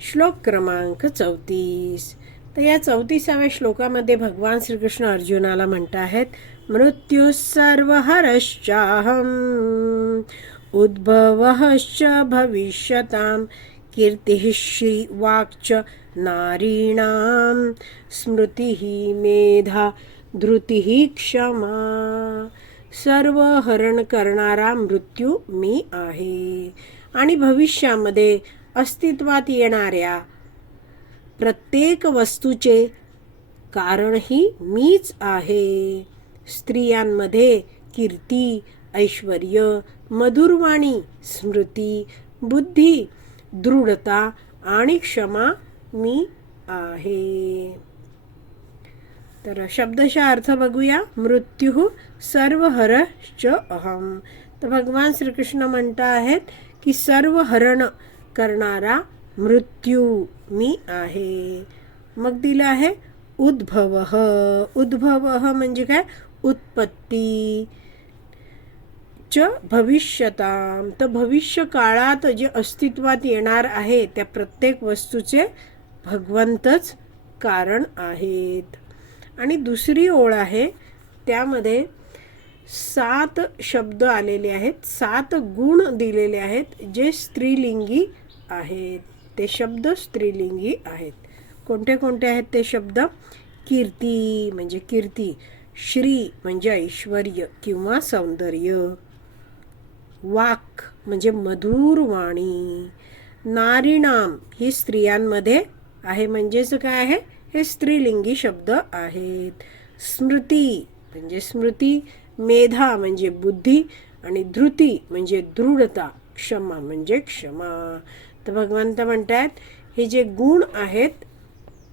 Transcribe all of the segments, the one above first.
श्लोक क्रमांक चौतीस. तर या चौतीसाव्या श्लोकामध्ये भगवान श्रीकृष्ण अर्जुनाला म्हणत आहेत मृत्यू सर्वहरश्चाहम उद्भवश्च भविष्यताम कीर्तिः श्री वाक्च नारीणां स्मृतिः मेधा धृती क्षमा। सर्व हरण करणारा मृत्यू मी आहे. आणि भविष्यामध्ये अस्तित्वात येणाऱ्या प्रत्येक वस्तूचे कारणही मीच आहे. स्त्रियांमध्ये कीर्ती ऐश्वर मधुरवाणी स्मृती बुद्धी दृढता आणि क्षमा मी आहे. तर शब्दशः अर्थ बघूया. मृत्यू सर्व हरश्च अहम. तर भगवान श्रीकृष्ण म्हणता आहेत की सर्व हरण करणारा मृत्यू मी आहे. मग दिलं आहे उद्भव. उद्भव म्हणजे काय? उत्पत्ती. च भविष्यताम तर भविष्य काळात जे अस्तित्वात येणार आहे त्या प्रत्येक वस्तूचे भगवंतच कारण आहेत. आणि दुसरी ओळ आहे त्यामध्ये सात शब्द आलेले आहेत सात गुण दिलेले आहेत जे स्त्रीलिंगी आहेत. ते शब्द स्त्रीलिंगी आहेत. कोणते कोणते आहेत ते शब्द? कीर्ती म्हणजे कीर्ती. श्री म्हणजे ऐश्वर किंवा सौंदर्य. वाक म्हणजे मधुर वाणी. नारीणाम ही स्त्रियांमध्ये आहे म्हणजेच काय आहे? हे स्त्रीलिंगी शब्द आहेत. स्मृती म्हणजे स्मृती मेधा म्हणजे बुद्धी आणि धृती म्हणजे दृढता क्षमा म्हणजे क्षमा. तर भगवंत म्हणतात हे जे गुण आहेत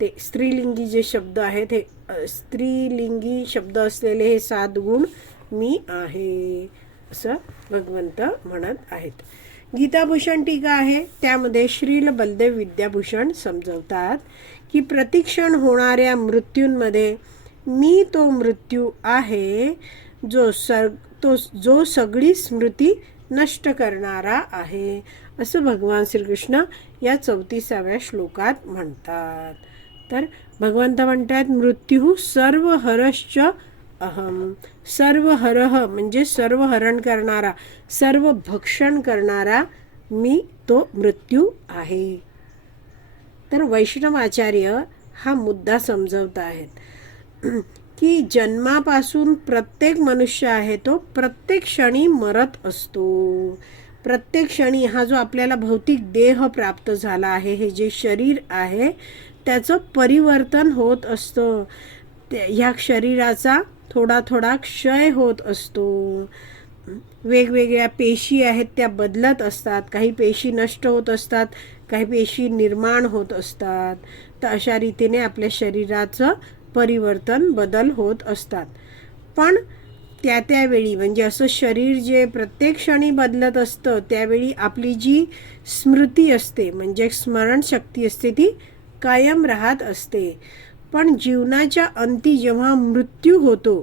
ते स्त्रीलिंगी जे शब्द आहेत हे स्त्रीलिंगी शब्द असलेले हे सात गुण मी आहे असं भगवंत म्हणत आहेत. गीताभूषण टीका आहे त्यामध्ये श्रील बलदेव विद्याभूषण समजवतात की प्रतिक्षण होणाऱ्या मृत्यूंमध्ये मी तो मृत्यू आहे जो सग तो जो सगळी स्मृती नष्ट करणारा आहे असं भगवान श्रीकृष्ण या चौतीसाव्या श्लोकात म्हणतात. तर भगवंत म्हणतात मृत्यू सर्व हरश्च अहम. सर्व हरह म्हणजे सर्व हरण करणारा सर्व भक्षण करणारा मी तो मृत्यू आहे. तर वैष्णवाचार्य हा मुद्दा समजवत आहेत. की जन्मापासून प्रत्येक मनुष्य आहे तो प्रत्येक क्षणी मरत असतो. प्रत्येक क्षणी हा जो आपल्याला भौतिक देह प्राप्त झाला आहे हे जे शरीर आहे त्याचं परिवर्तन होत असतं. ह्या शरीराचा थोडा थोडा क्षय होत असतो. वेगवेगळ्या पेशी आहेत त्या बदलत असतात. काही पेशी नष्ट होत असतात काही पेशी निर्माण होत असतात. तर अशा रीतीने आपल्या शरीराचं परिवर्तन बदल होत असतात. पण त्या त्यावेळी म्हणजे असं शरीर जे प्रत्येक क्षणी बदलत असतं त्यावेळी आपली जी स्मृती असते म्हणजे स्मरणशक्ती असते ती कायम राहत असते. पण जीवनाच्या अंती जेव्हा मृत्यू होतो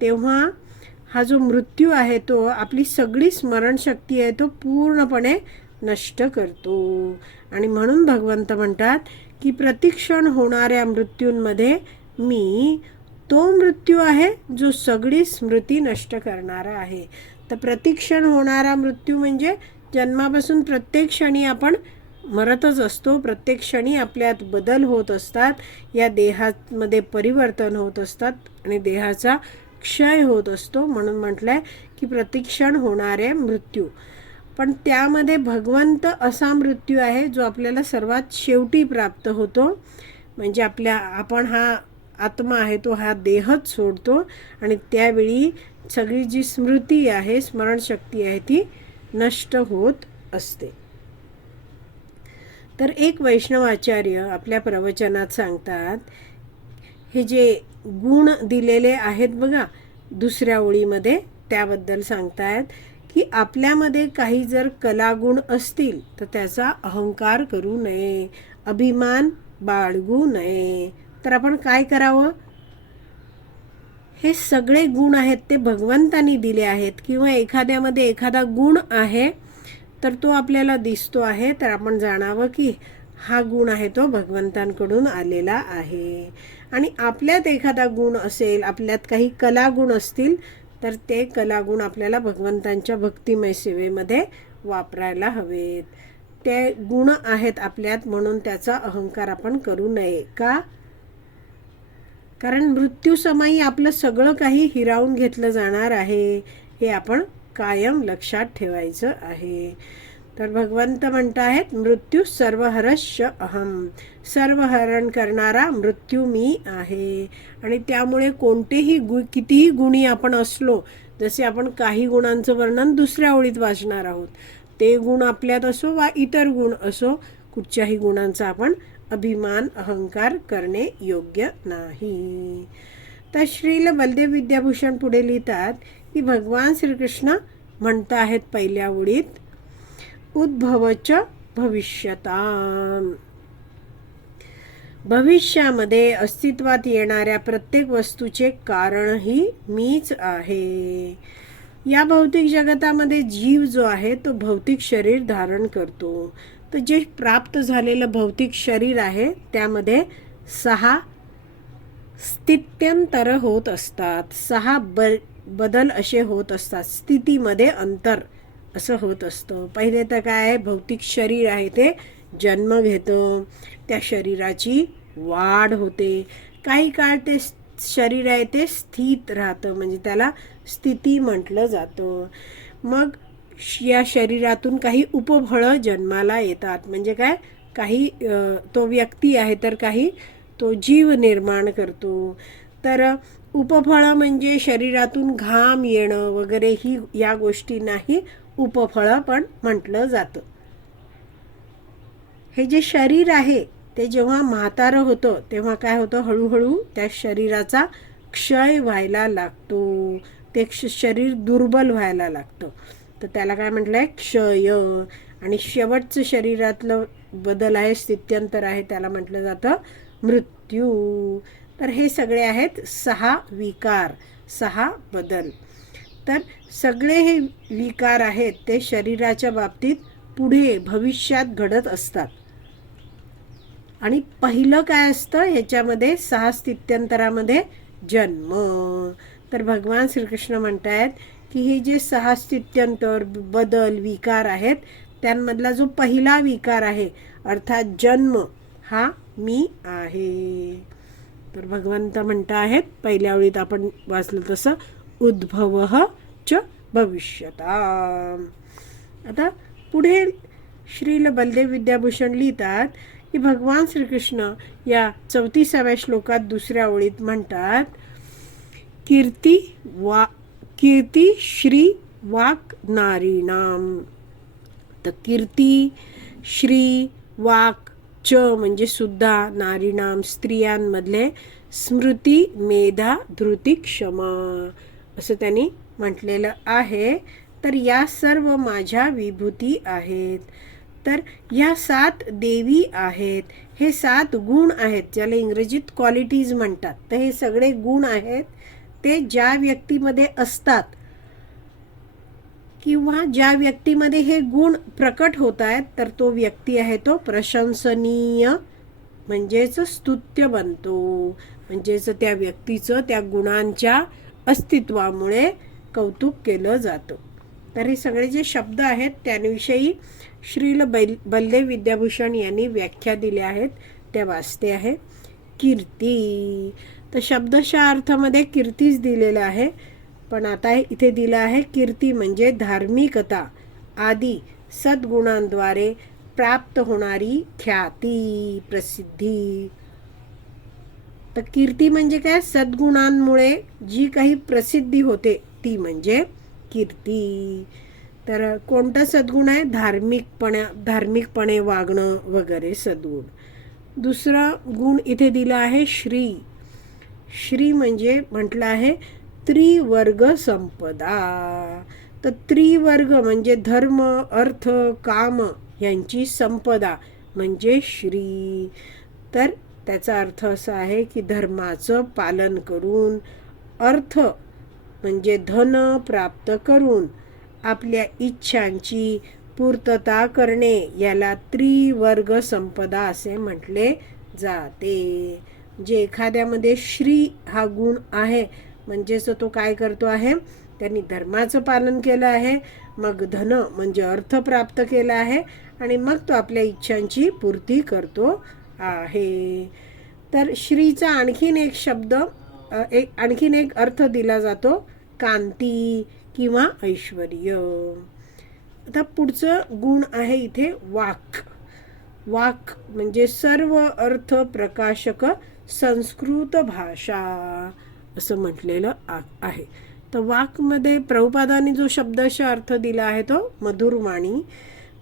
तेव्हा हा जो मृत्यू आहे तो आपली सगळी स्मरणशक्ती आहे तो पूर्णपणे नष्ट करतो. आणि म्हणून भगवंत म्हणतात की प्रतिक्षण होणाऱ्या मृत्यूंमध्ये मी तो मृत्यू आहे जो सगळी स्मृती नष्ट करणारा आहे. तर प्रतिक्षण होणारा मृत्यू म्हणजे जन्मापासून प्रत्येक क्षणी आपण मरतच असतो. प्रत्येक क्षणी आपल्यात बदल होत असतात. या देहामध्ये परिवर्तन होत असतात आणि देहाचा क्षय होत असतो. म्हणून म्हटलं आहे की प्रतिक्षण होणारे मृत्यू. पण त्यामध्ये भगवंत असा मृत्यू आहे जो आपल्याला सर्वात शेवटी प्राप्त होतो. म्हणजे आपल्या आपण हा आत्मा आहे तो हा देहच सोडतो आणि त्यावेळी सगळी जी स्मृती आहे स्मरणशक्ती आहे ती नष्ट होत असते. तर एक वैष्णवाचार्य आपल्या प्रवचनात सांगतात हे जे गुण दिलेले आहेत बघा दुसऱ्या ओळीमध्ये त्याबद्दल सांगतायत की आपल्यामध्ये काही जर कलागुण असतील तर त्याचा अहंकार करू नये अभिमान बाळगू नये. तर आपण काय करावं? हे सगळे गुण आहेत ते भगवंतानी दिले आहेत. किंवा एखाद्यामध्ये एखादा गुण आहे तर तो आपल्याला दिसतो आहे. तर आपण जाणावं की हा गुण आहे तो भगवंतांकडून आलेला आहे. आणि आपल्यात एखादा गुण असेल आपल्यात काही कलागुण असतील तर ते कलागुण आपल्याला भगवंतांच्या भक्तिमय सेवेमध्ये वापरायला हवेत. ते गुण आहेत आपल्यात म्हणून त्याचा अहंकार आपण करू नये. का? कारण मृत्यूसमयी आपलं सगळं काही हिरावून घेतलं जाणार आहे हे आपण कायम लक्षात ठेवायचं आहे. तर भगवंत म्हणत आहेत मृत्यू सर्वहरश्य अहम. सर्वहरण करणारा मृत्यू मी आहे. आणि त्यामुळे कोणतेही गु कितीही गुणी आपण असलो जसे आपण काही गुणांचं वर्णन दुसऱ्या ओळीत वाचणार आहोत ते गुण आपल्यात असो वा इतर गुण असो कुठच्याही गुणांचा आपण अभिमान अहंकार करणे योग्य नाही. तर श्रील बलदेव विद्याभूषण पुढे लिहितात की भगवान श्रीकृष्ण म्हणत आहेत पहिल्या ओळीत उद्भवच भविष्यता भविष्यामध्ये अस्तित्वात येणाऱ्या प्रत्येक वस्तूचे कारणही मीच आहे. या भौतिक जगतामध्ये जीव जो आहे तो भौतिक शरीर धारण करतो. तर जे प्राप्त झालेलं भौतिक शरीर आहे त्यामध्ये सहा स्थित्यंतर होत असतात. सहा ब बदल असे होत असतात. स्थितीमध्ये अंतर असं होत असतं. पहिले तर काय? आहे भौतिक शरीर आहे ते जन्म घेतं. त्या शरीराची वाढ होते. काही काळ ते शरीर आहे ते स्थित राहतं. म्हणजे त्याला स्थिती म्हटलं जातं. मग या शरीरातून काही उपफळं जन्माला येतात. म्हणजे काय? काही तो व्यक्ती आहे तर काही तो जीव निर्माण करतो. तर उपफळं म्हणजे शरीरातून घाम येणं वगैरे ही या गोष्टींनाही उपफळं पण म्हटलं जातं. हे जे शरीर आहे ते जेव्हा म्हातारं होतं तेव्हा काय होतं? हळूहळू त्या शरीराचा क्षय व्हायला लागतो. ते शरीर दुर्बल व्हायला लागतं. तर त्याला काय म्हटलंय? क्षय. आणि शेवटचं शरीरातलं बदल आहे स्थित्यंतर आहे त्याला म्हटलं जातं मृत्यू. तर हे सगळे आहेत सहा विकार सहा बदल. तर सगळे हे विकार आहेत ते शरीराच्या बाबतीत पुढे भविष्यात घडत असतात. आणि पहिलं काय असतं? ह्याच्यामध्ये सहा स्थित्यंतरामध्ये जन्म. तर भगवान श्रीकृष्ण म्हणतायत की हे जे सहा स्थित्यंतर बदल विकार आहेत त्यांमधला जो पहिला विकार आहे अर्थात जन्म हा मी आहे. तर भगवंत म्हणत आहेत पहिल्या वेळीत आपण वाचलं तसं उद्भव च भविष्यता. आता पुढे श्रील बलदेव विद्याभूषण लिहितात की भगवान श्रीकृष्ण या चौतीसाव्या श्लोकात दुसऱ्या ओळीत म्हणतात कीर्ती वा कीर्ती श्री वाक नारीणाम तर कीर्ती श्री वाक च म्हणजे सुद्धा नारीणाम स्त्रियांमधले स्मृती मेधा धृती क्षमा असं त्यांनी म्हटलेलं आहे. तर या सर्व माझ्या विभूती आहेत. तर या सात देवी आहेत. हे सात गुण आहेत ज्याला इंग्रजीत क्वालिटीज म्हणतात. तर हे सगळे गुण आहेत. ते ज्या व्यक्तीमध्ये असतात किंवा ज्या व्यक्तीमध्ये हे गुण प्रकट होत आहेत तर तो व्यक्ती आहे तो प्रशंसनीय म्हणजेच स्तुत्य बनतो. म्हणजेच त्या व्यक्तीचं त्या गुणांच्या अस्तित्वामुळे कौतुक केलं जातं. तर हे सगळे जे शब्द आहेत त्यांविषयी श्रील बैल बल्ले विद्याभूषण यांनी व्याख्या दिल्या आहेत. त्या वाचते आहे कीर्ती. तर शब्दशः अर्थामध्ये कीर्तीच दिलेलं आहे. पण आता इथे दिलं आहे कीर्ती म्हणजे धार्मिकता. आदी सद्गुणांद्वारे प्राप्त होणारी ख्याती प्रसिद्धी. तर कीर्ती म्हणजे काय? सद्गुणांमुळे जी काही प्रसिद्धी होते ती म्हणजे कीर्ती. तर कोणता सद्गुण आहे? धार्मिकपणा धार्मिकपणे वागणं वगैरे सद्गुण. दुसरा गुण इथे दिला आहे श्री. श्री म्हणजे म्हटलं आहे त्रिवर्ग संपदा. तर त्रिवर्ग म्हणजे धर्म अर्थ काम यांची संपदा म्हणजे श्री. तर त्याचा अर्थ असा आहे की धर्माचं पालन करून अर्थ म्हणजे धन प्राप्त करून आपल्या इच्छांची पूर्तता करणे याला त्रिवर्ग संपदा असे म्हटले जाते. जे एखाद्यामध्ये श्री हा गुण आहे म्हणजेच तो काय करतो आहे? त्यांनी धर्माचं पालन केलं आहे मग धन म्हणजे अर्थ प्राप्त केला आहे आणि मग तो आपल्या इच्छांची पूर्ती करतो आहे. तर श्रीचा आणखीन एक शब्द एक आणखीन एक अर्थ दिला जातो कांती किंवा ऐश्वर्य. आता पुढचं गुण आहे इथे वाक. वाक म्हणजे सर्व अर्थ प्रकाशक संस्कृत भाषा असं म्हटलेलं आ- आहे. तर वाकमध्ये प्रभुपादांनी जो शब्दाचा अर्थ दिला आहे तो मधुरवाणी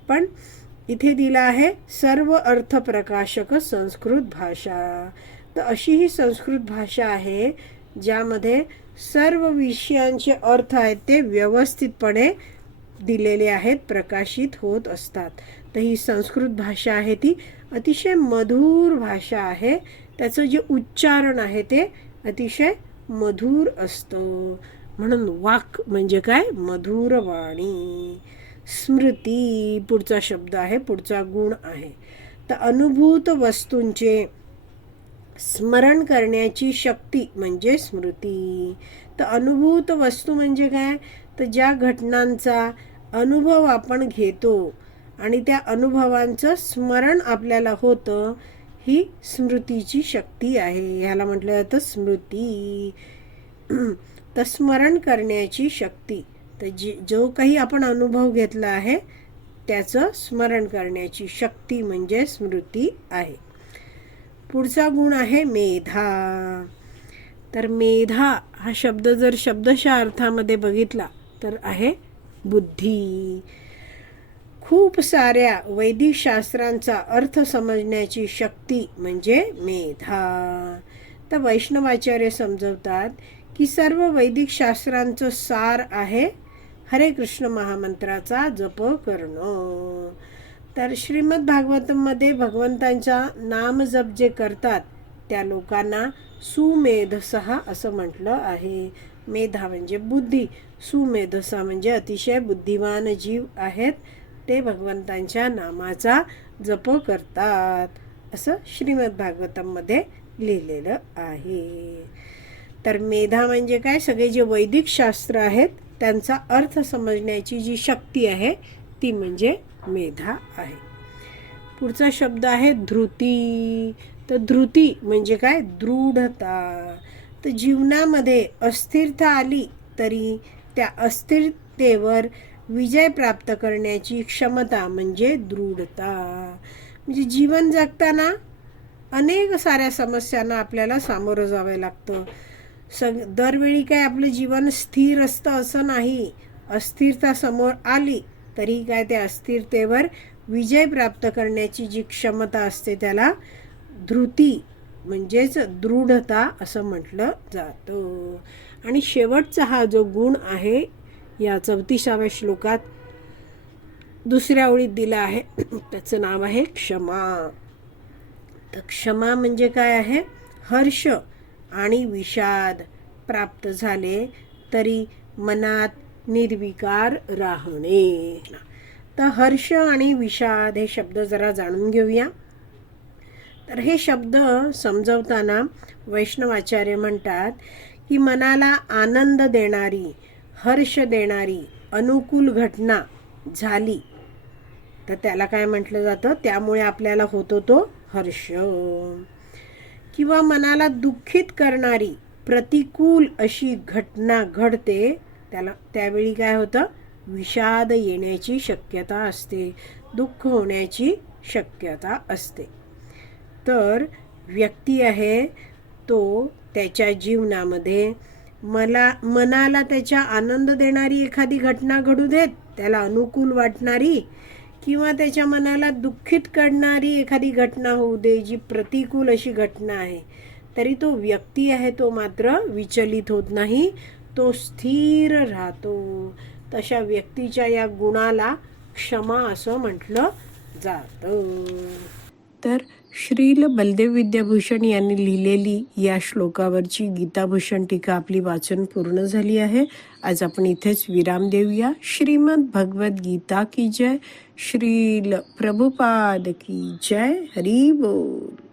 पण इथे दिला आहे सर्व अर्थ प्रकाशक संस्कृत भाषा. तर अशी ही संस्कृत भाषा आहे ज्यामध्ये सर्व विषयांचे अर्थ आहेत ते व्यवस्थितपणे दिलेले आहेत प्रकाशित होत असतात. तर ही संस्कृत भाषा आहे ती. अतिशय मधुर भाषा आहे. त्याचं जे उच्चारण आहे ते अतिशय मधुर असतं. म्हणून वाक म्हणजे काय? मधुर वाणी. स्मृती पुढचा शब्द आहे पुढचा गुण आहे. तर अनुभूत वस्तूंचे स्मरण करण्याची शक्ती म्हणजे स्मृती. तर अनुभूत वस्तू म्हणजे काय? तर ज्या घटनांचा अनुभव आपण घेतो आणि त्या अनुभवांचं स्मरण आपल्याला होतं ही स्मृतीची शक्ती आहे. ह्याला म्हटलं जातं स्मृती. तर स्मरण करण्याची शक्ती. तर जी जो काही आपण अनुभव घेतला आहे त्याचं स्मरण करण्याची शक्ती म्हणजे स्मृती आहे. पुढचा गुण आहे मेधा. तर मेधा हा शब्द जर शब्दशा अर्थामध्ये बघितला तर आहे बुद्धी. खूप साऱ्या वैदिक शास्त्रांचा अर्थ समजण्याची शक्ती म्हणजे मेधा. तर वैष्णवाचार्य समजवतात की सर्व वैदिक शास्त्रांचं सार आहे हरे कृष्ण महामंत्राचा जप करणं. तर श्रीमद भागवतमध्ये भगवंतांचा नाम जप जे करतात त्या लोकांना सुमेधसहा असं म्हटलं आहे. मेधा म्हणजे बुद्धी सुमेधसा म्हणजे अतिशय बुद्धिमान जीव आहेत. ते भगवंतांच्या नामाचा जप करतात. असं श्रीमद भागवतममध्ये लिहिलेलं आहे. तर मेधा म्हणजे काय? सगळे जे वैदिक शास्त्र आहेत त्यांचा अर्थ समजण्याची जी शक्ती आहे ती म्हणजे मेधा आहे. पुढचा शब्द आहे धृती. तर धृती म्हणजे काय? दृढता. तर जीवनामध्ये अस्थिरता आली तरी त्या अस्थिरतेवर विजय प्राप्त करण्याची क्षमता म्हणजे दृढता. म्हणजे जीवन जगताना अनेक साऱ्या समस्यांना आपल्याला सामोरं जावं लागतं. सग दरवेळी काय आपलं जीवन स्थिर असतं असं नाही. अस्थिरता समोर आली तरी काय त्या अस्थिरतेवर विजय प्राप्त करण्याची जी क्षमता असते त्याला धृती म्हणजेच दृढता असं म्हटलं जातं. आणि शेवटचा हा जो गुण आहे या चौतीसाव्या श्लोकात दुसऱ्या ओळीत दिलं आहे. त्याचं नाव आहे क्षमा. तर क्षमा म्हणजे काय आहे? हर्ष आणि विषाद प्राप्त झाले तरी मनात निर्विकार राहणे. तर हर्ष आणि विषाद हे शब्द जरा जाणून घेऊया. तर हे शब्द समजवताना वैष्णवाचार्य म्हणतात की मनाला आनंद देणारी हर्ष देणारी अनुकूल घटना झाली. तर त्याला काय म्हटलं जातं? त्यामुळे आपल्याला होतो तो हर्ष. किंवा मनाला दुःखित करणारी प्रतिकूल अशी घटना घडते त्याला त्यावेळी काय होतं? विषाद येण्याची शक्यता असते दुःख होण्याची शक्यता असते. तर व्यक्ती आहे तो त्याच्या जीवनामध्ये मला मनाला त्याच्या आनंद देणारी एखादी घटना घडू देत त्याला अनुकूल वाटणारी किंवा त्याच्या मनाला दुःखित करणारी एखादी घटना होऊ दे जी प्रतिकूल अशी घटना आहे. तरी तो व्यक्ती आहे तो मात्र विचलित होत नाही तो स्थिर राहतो. तशा व्यक्तीच्या या गुणाला क्षमा असं म्हटलं जातं. तर श्रील बलदेव विद्याभूषण यांनी लिहिलेली या श्लोकावरची गीताभूषण टीका आपली वाचन पूर्ण झाली आहे. आज आपण इथेच विराम देऊया. श्रीमद भगवत गीता की जय. श्रील प्रभुपाद की जय. हरी बोल.